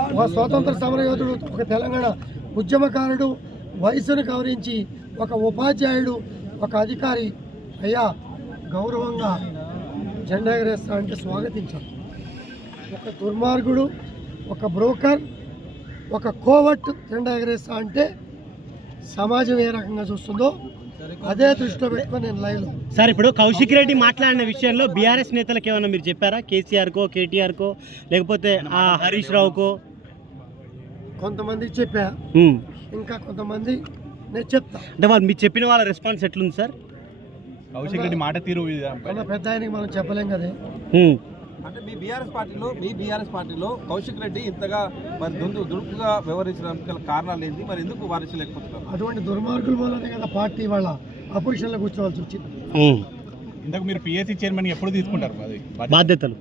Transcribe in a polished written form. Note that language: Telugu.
ఒక స్వాతంత్ర సమరయోధుడు, ఒక తెలంగాణ ఉద్యమకారుడు, వయసును గౌరవించి ఒక ఉపాధ్యాయుడు, ఒక అధికారి అయ్యా గౌరవంగా జెండా ఎగరేస్తా అంటే స్వాగతించాలి. ఒక దుర్మార్గుడు, ఒక బ్రోకర్, ఒక కోవట్ జెండా ఎగరేస్తా అంటే సమాజం ఏ రకంగా చూస్తుందో అదే దృష్టిలో పెట్టుకొని నేను లైవ్లో. సార్, ఇప్పుడు కౌశిక్ రెడ్డి మాట్లాడిన విషయంలో బీఆర్ఎస్ నేతలకు ఏమన్నా మీరు చెప్పారా? కేసీఆర్కో, కేటీఆర్కో, లేకపోతే హరీష్ రావుకో? కొంతమంది చెప్పా, ఇంకా కొంతమంది నేను చెప్తా. అంటే వాళ్ళు మీరు చెప్పిన వాళ్ళ రెస్పాన్స్ ఎట్లుంది సార్? కౌశిక్ రెడ్డి మాట తీరు పెద్ద ఆయనకి మనం చెప్పలేం కదా. అంటే మీ బీఆర్ఎస్ పార్టీలో కౌశిక్ రెడ్డి ఇంతగా మరి దురుకుగా వ్యవహరించడానికి కారణాలు ఏంటి? మరి ఎందుకు వారించలేకపోతున్నారు? అటువంటి దుర్మార్గుల వల్లనే కదా పార్టీ వాళ్ళ అపోజిషన్లో కూర్చోవాల్సి వచ్చింది. ఇంతకు మీరు పిఎస్సి చైర్మన్ ఎప్పుడు తీసుకుంటారు బాధ్యతలు?